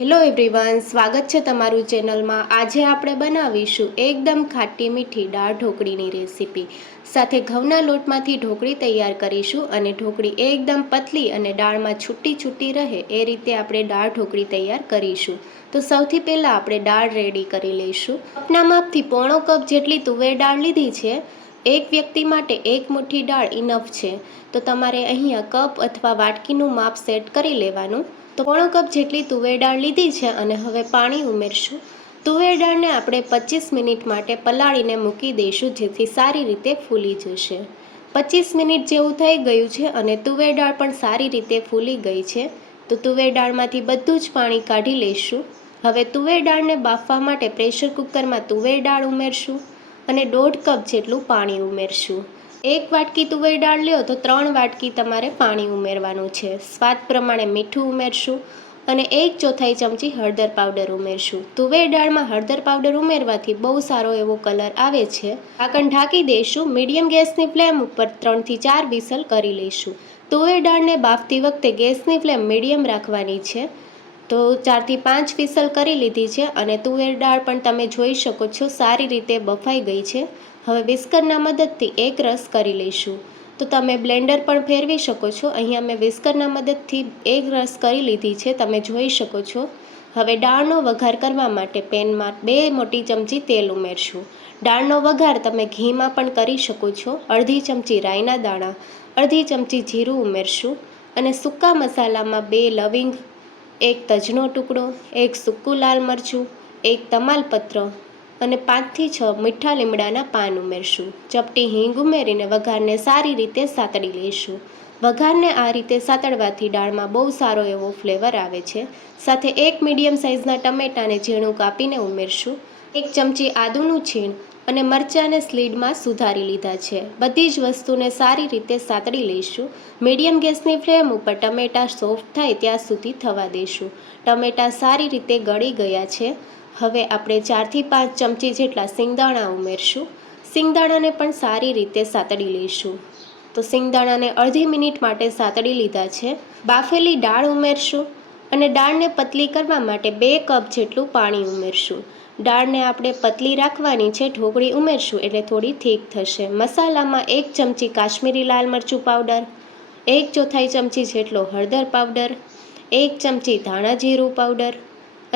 Hello everyone, સ્વાગત છે તમારું ચેનલમાં। આજે આપણે બનાવીશું એકદમ ખાટી મીઠી દાળ ઢોકળીની રેસીપી। સાથે ઘઉંના લોટમાંથી ઢોકળી તૈયાર કરીશું અને ઢોકળી એકદમ પતલી અને દાળમાં છૂટી છૂટી રહે એ રીતે આપણે દાળ ઢોકળી તૈયાર કરીશું। તો સૌથી પહેલાં આપણે દાળ રેડી કરી લઈશું। કપના માપથી પોણો કપ જેટલી તુવેર દાળ લીધી છે। એક વ્યક્તિ માટે એક મુઠ્ઠી દાળ ઇનફ છે, તો તમારે અહીંયા કપ અથવા વાટકીનું માપ સેટ કરી લેવાનું। તો પોણો કપ જેટલી તુવેર દાળ લીધી છે અને હવે પાણી ઉમેરશું। તુવેર દાળને આપણે 25 મિનિટ માટે પલાળીને મૂકી દઈશું, જેથી સારી રીતે ફૂલી જશે। 25 મિનિટ જેવું થઈ ગયું છે અને તુવેર દાળ પણ સારી રીતે ફૂલી ગઈ છે। તો તુવેર દાળમાંથી બધું જ પાણી કાઢી લઈશું। હવે તુવેર દાળને બાફવા માટે પ્રેશર કુકરમાં તુવેર દાળ ઉમેરશું અને 1.5 કપ જેટલું પાણી ઉમેરશું। એક વાટકી તુવેર દાળ લ્યો તો 3 વાટકી તમારે પાણી ઉમેરવાનું છે। સ્વાદ પ્રમાણે મીઠું ઉમેરશું અને 1/4 ચમચી હળદર પાવડર ઉમેરશું। તુવેર દાળમાં હળદર પાવડર ઉમેરવાથી બહુ સારો એવો કલર આવે છે। ઢાંકણ ઢાંકી દઈશું। મીડિયમ ગેસની ફ્લેમ ઉપર 3 થી 4 વિસલ કરી લઈશું। તુવેર દાળને બાફતી વખતે ગેસની ફ્લેમ મીડિયમ રાખવાની છે। તો 4 થી 5 વિસલ કરી લીધી છે અને તુવેર દાળ પણ તમે જોઈ શકો છો સારી રીતે બફાઈ ગઈ છે। હવે વિસ્કરના મદદથી એક રસ કરી લઈશું। તો તમે બ્લેન્ડર પણ ફેરવી શકો છો। અહીંયા મેં વિસ્કરના મદદથી એક રસ કરી લીધી છે, તમે જોઈ શકો છો। હવે દાળનો વઘાર કરવા માટે પેનમાં 2 મોટી ચમચી તેલ ઉમેરશું। દાળનો વઘાર તમે ઘીમાં પણ કરી શકો છો। અડધી ચમચી રાઈના દાણા, અડધી ચમચી જીરું ઉમેરશું અને સૂકા મસાલામાં 2 લવિંગ, 1 તજનો ટુકડો, 1 સૂકું લાલ મરચું, 1 તમાલપત્ર અને 5 થી 6 મીઠા લીમડાના પાન ઉમેરશું। ચપટી હિંગ ઉમેરીને વઘારને સારી રીતે સાતળી લઈશું। વઘારને આ રીતે સાતળવાથી દાળમાં બહુ સારો એવો ફ્લેવર આવે છે। સાથે 1 મીડિયમ સાઇઝના ટમેટાને ઝીણું કાપીને ઉમેરશું। 1 ચમચી આદુનું છીણ અને મરચાંને સ્લીડમાં સુધારી લીધા છે। બધી જ વસ્તુને સારી રીતે સાતળી લઈશું। મીડિયમ ગેસની ફ્લેમ ઉપર ટમેટાં સોફ્ટ થાય ત્યાં સુધી થવા દઈશું। ટમેટાં સારી રીતે ગળી ગયા છે। હવે આપણે 4 થી 5 ચમચી જેટલા સિંગદાણા ઉમેરશું। સિંગદાણાને પણ સારી રીતે સાતળી લઈશું। તો સિંગદાણાને અડધી મિનિટ માટે સાતળી લીધા છે। બાફેલી દાળ ઉમેરશું અને દાળને પતલી કરવા માટે 2 કપ જેટલું પાણી ઉમેરશું। દાળને આપણે પતલી રાખવાની છે, ઢોકળી ઉમેરશું એટલે થોડી થીક થશે। મસાલામાં 1 ચમચી કાશ્મીરી લાલ મરચું પાવડર, 1/4 ચમચી જેટલો હળદર પાવડર, 1 ચમચી ધાણા જીરું પાવડર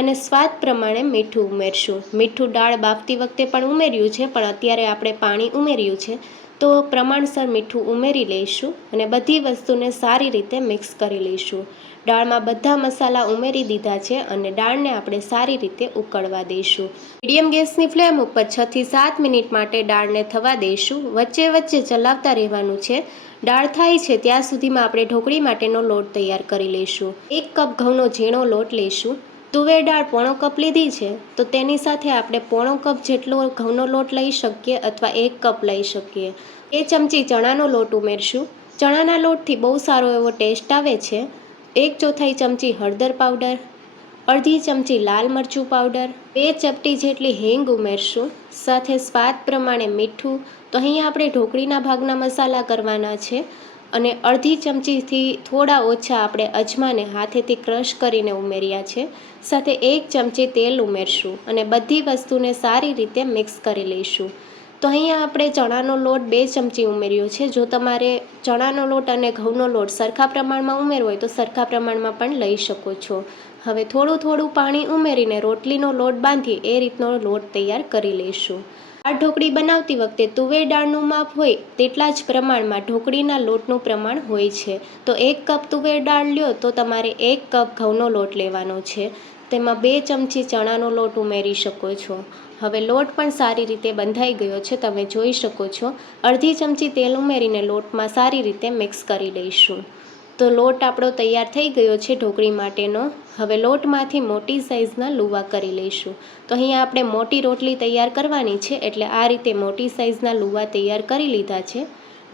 અને સ્વાદ પ્રમાણે મીઠું ઉમેરશું। મીઠું દાળ બાફતી વખતે પણ ઉમેર્યું છે, પણ અત્યારે આપણે પાણી ઉમેર્યું છે તો પ્રમાણસર મીઠું ઉમેરી લઈશું અને બધી વસ્તુને સારી રીતે મિક્સ કરી લઈશું। દાળમાં બધા મસાલા ઉમેરી દીધા છે અને દાળને આપણે સારી રીતે ઉકળવા દઈશું। મીડિયમ ગેસની ફ્લેમ ઉપર 6 થી 7 મિનિટ માટે દાળને થવા દઈશું। વચ્ચે વચ્ચે ચલાવતા રહેવાનું છે। દાળ થાય છે ત્યાં સુધીમાં આપણે ઢોકળી માટેનો લોટ તૈયાર કરી લઈશું। 1 કપ ઘઉંનો ઝીણો લોટ લઈશું। તુવેર દાળ પોણો કપ લીધી છે, તો તેની સાથે આપણે પોણો કપ જેટલો ઘઉંનો લોટ લઈ શકીએ અથવા 1 કપ લઈ શકીએ। 2 ચમચી ચણાનો લોટ ઉમેરશું। ચણાના લોટથી બહુ સારો એવો ટેસ્ટ આવે છે। 1/4 ચમચી હળદર પાવડર, અડધી ચમચી લાલ મરચું પાવડર, 2 ચપટી જેટલી હિંગ ઉમેરશું। સાથે સ્વાદ પ્રમાણે મીઠું, તો અહીંયા આપણે ઢોકળીના ભાગના મસાલા કરવાના છે અને અડધી ચમચીથી થોડા ઓછા આપણે અજમાને હાથેથી ક્રશ કરીને ઉમેર્યા છે। સાથે 1 ચમચી તેલ ઉમેરશું અને બધી વસ્તુને સારી રીતે મિક્સ કરી લઈશું। તો અહીંયા આપણે ચણાનો લોટ 2 ચમચી ઉમેર્યો છે। જો તમારે ચણાનો લોટ અને ઘઉંનો લોટ સરખા પ્રમાણમાં ઉમેરવો હોય તો સરખા પ્રમાણમાં પણ લઈ શકો છો। હવે થોડું થોડું પાણી ઉમેરીને રોટલીનો લોટ બાંધી એ રીતનો લોટ તૈયાર કરી લઈશું। આ ઢોકળી બનાવતી વખતે તુવેર દાળનું માપ હોય તેટલા જ પ્રમાણમાં ઢોકળીના લોટનું પ્રમાણ હોય છે। તો 1 કપ તુવેર દાળ લ્યો તો તમારે 1 કપ ઘઉંનો લોટ લેવાનો છે। તેમાં 2 ચમચી ચણાનો લોટ ઉમેરી શકો છો। હવે લોટ પણ સારી રીતે બંધાઈ ગયો છે, તમે જોઈ શકો છો। અડધી ચમચી તેલ ઉમેરીને લોટમાં સારી રીતે મિક્સ કરી લઈશું। તો લોટ આપણો તૈયાર થઈ ગયો છે ઢોકળી માટેનો। હવે લોટમાંથી મોટી સાઇઝના લુવા કરી લઈશું। તો અહીંયા આપણે મોટી રોટલી તૈયાર કરવાની છે, એટલે આ રીતે મોટી સાઇઝના લુવા તૈયાર કરી લીધા છે।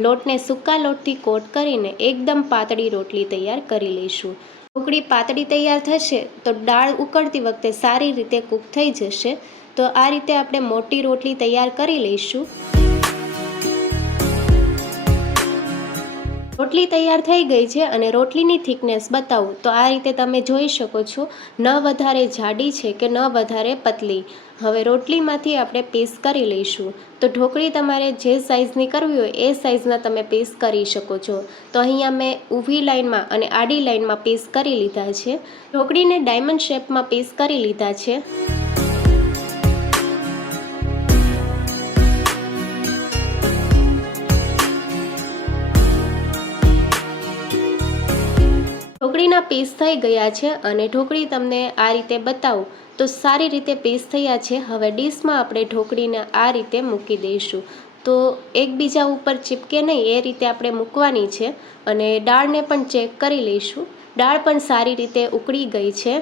લોટને સૂકા લોટથી કોટ કરીને એકદમ પાતળી રોટલી તૈયાર કરી લઈશું। ઢોકળી પાતળી તૈયાર થશે તો દાળ ઉકળતી વખતે સારી રીતે કૂક થઈ જશે। તો આ રીતે આપણે મોટી રોટલી તૈયાર કરી લઈશું। રોટલી તૈયાર થઈ ગઈ છે અને રોટલીની થિકનેસ બતાવું તો આ રીતે તમે જોઈ શકો છો, ન વધારે જાડી છે કે ન વધારે પતલી. હવે રોટલીમાંથી આપણે પીસ કરી લઈશું. તો ઢોકળી તમારે જે સાઇઝની કરવી હોય એ સાઇઝના તમે પીસ કરી શકો છો. તો અહીંયા મેં ઊભી લાઇનમાં અને આડી લાઇનમાં પીસ કરી લીધા છે. ઢોકળીને ડાયમંડ શેપમાં પીસ કરી લીધા છે. ઢોકળીના પીસ થઈ ગયા છે અને ઢોકળી તમને આ રીતે બતાવું તો સારી રીતે પીસ થયા છે. હવે ડીશમાં આપણે ઢોકળીને આ રીતે મૂકી દઈશું. તો એકબીજા ઉપર ચીપકે નહીં એ રીતે આપણે મૂકવાની છે. અને દાળને પણ ચેક કરી લઈશું. દાળ પણ સારી રીતે ઉકળી ગઈ છે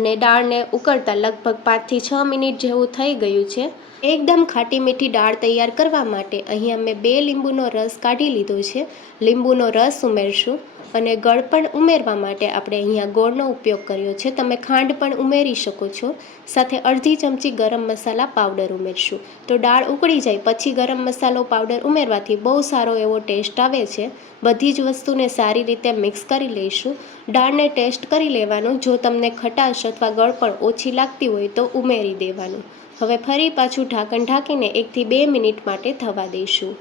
અને દાળને ઉકળતા લગભગ 5 થી 6 મિનિટ જેવું થઈ ગયું છે. એકદમ ખાટી મીઠી દાળ તૈયાર કરવા માટે અહીંયા મેં 2 લીંબુનો રસ કાઢી લીધો છે. લીંબુનો રસ ઉમેરશું અને ગળપણ ઉમેરવા માટે આપણે અહીંયા ગોળનો ઉપયોગ કર્યો છે. તમે ખાંડ પણ ઉમેરી શકો છો. સાથે અડધી ચમચી ગરમ મસાલા પાવડર ઉમેરશું. તો દાળ ઉકળી જાય પછી ગરમ મસાલો પાવડર ઉમેરવાથી બહુ સારો એવો ટેસ્ટ આવે છે. બધી જ વસ્તુને સારી રીતે મિક્સ કરી લઈશું. દાળને ટેસ્ટ કરી લેવાનું. જો તમને ખટાશ અથવા ગળપણ ઓછી લાગતી હોય તો ઉમેરી દેવાનું. હવે ફરી પાછું ઢાંકણ ઢાંકીને 1 થી 2 મિનિટ માટે થવા દઈશું.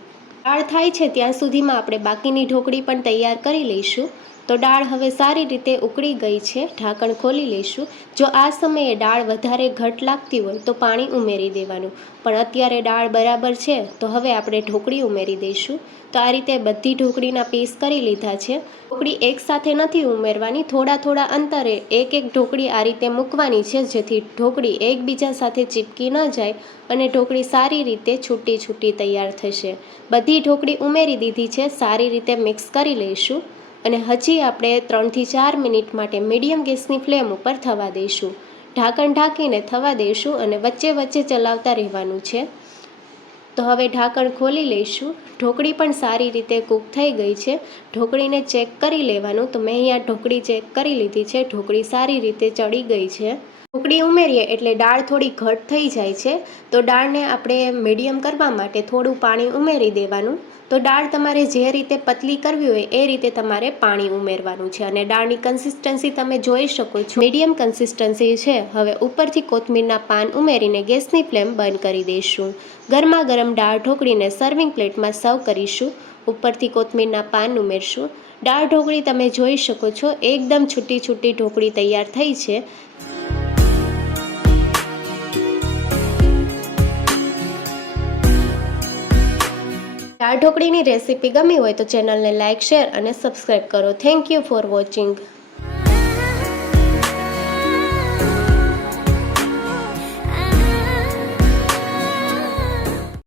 દાળ થાય છે ત્યાં સુધીમાં આપણે બાકીની ઢોકળી પણ તૈયાર કરી લઈશું. તો દાળ હવે સારી રીતે ઉકળી ગઈ છે. ઢાંકણ ખોલી લઈશું. જો આ સમયે દાળ વધારે ઘટ લાગતી હોય તો પાણી ઉમેરી દેવાનું, પણ અત્યારે દાળ બરાબર છે તો હવે આપણે ઢોકળી ઉમેરી દઈશું. તો આ રીતે બધી ઢોકળીના પીસ કરી લીધા છે. ઢોકળી એકસાથે નથી ઉમેરવાની, થોડા થોડા અંતરે એક ઢોકળી આ રીતે મૂકવાની છે, જેથી ઢોકળી એકબીજા સાથે ચીપકી ન જાય અને ઢોકળી સારી રીતે છૂટી છૂટી તૈયાર થશે. બધી ઢોકળી ઉમેરી દીધી છે. સારી રીતે મિક્સ કરી લઈશું અને હજી આપણે 3 થી 4 મિનિટ માટે મીડિયમ ગેસની ફ્લેમ ઉપર થવા દઈશું. ઢાંકણ ઢાંકીને થવા દઈશું અને વચ્ચે વચ્ચે ચલાવતા રહેવાનું છે. તો હવે ઢાંકણ ખોલી લઈશું. ઢોકળી પણ સારી રીતે કૂક થઈ ગઈ છે. ઢોકળીને ચેક કરી લેવાનું. તો મેં અહીંયા ઢોકળી ચેક કરી લીધી છે. ઢોકળી સારી રીતે ચડી ગઈ છે. ઢોકળી ઉમેરીએ એટલે દાળ થોડી ઘટ થઈ જાય છે. તો દાળને આપણે મીડિયમ કરવા માટે થોડું પાણી ઉમેરી દેવાનું. તો દાળ તમારે જે રીતે પતલી કરવી હોય એ રીતે તમારે પાણી ઉમેરવાનું છે. અને દાળની કન્સિસ્ટન્સી તમે જોઈ શકો છો, મીડિયમ કન્સિસ્ટન્સી છે. હવે ઉપરથી કોથમીરના પાન ઉમેરીને ગેસની ફ્લેમ બંધ કરી દઈશું. ગરમા ગરમ દાળ ઢોકળીને સર્વિંગ પ્લેટમાં સર્વ કરીશું. ઉપરથી કોથમીરના પાન ઉમેરશું. દાળ ઢોકળી તમે જોઈ શકો છો, એકદમ છૂટી છૂટી ઢોકળી તૈયાર થઈ છે. દાળ ઢોકળીની રેસીપી ગમી હોય તો ચેનલને લાઇક, શેર અને સબસ્ક્રાઈબ કરો. Thank you for watching.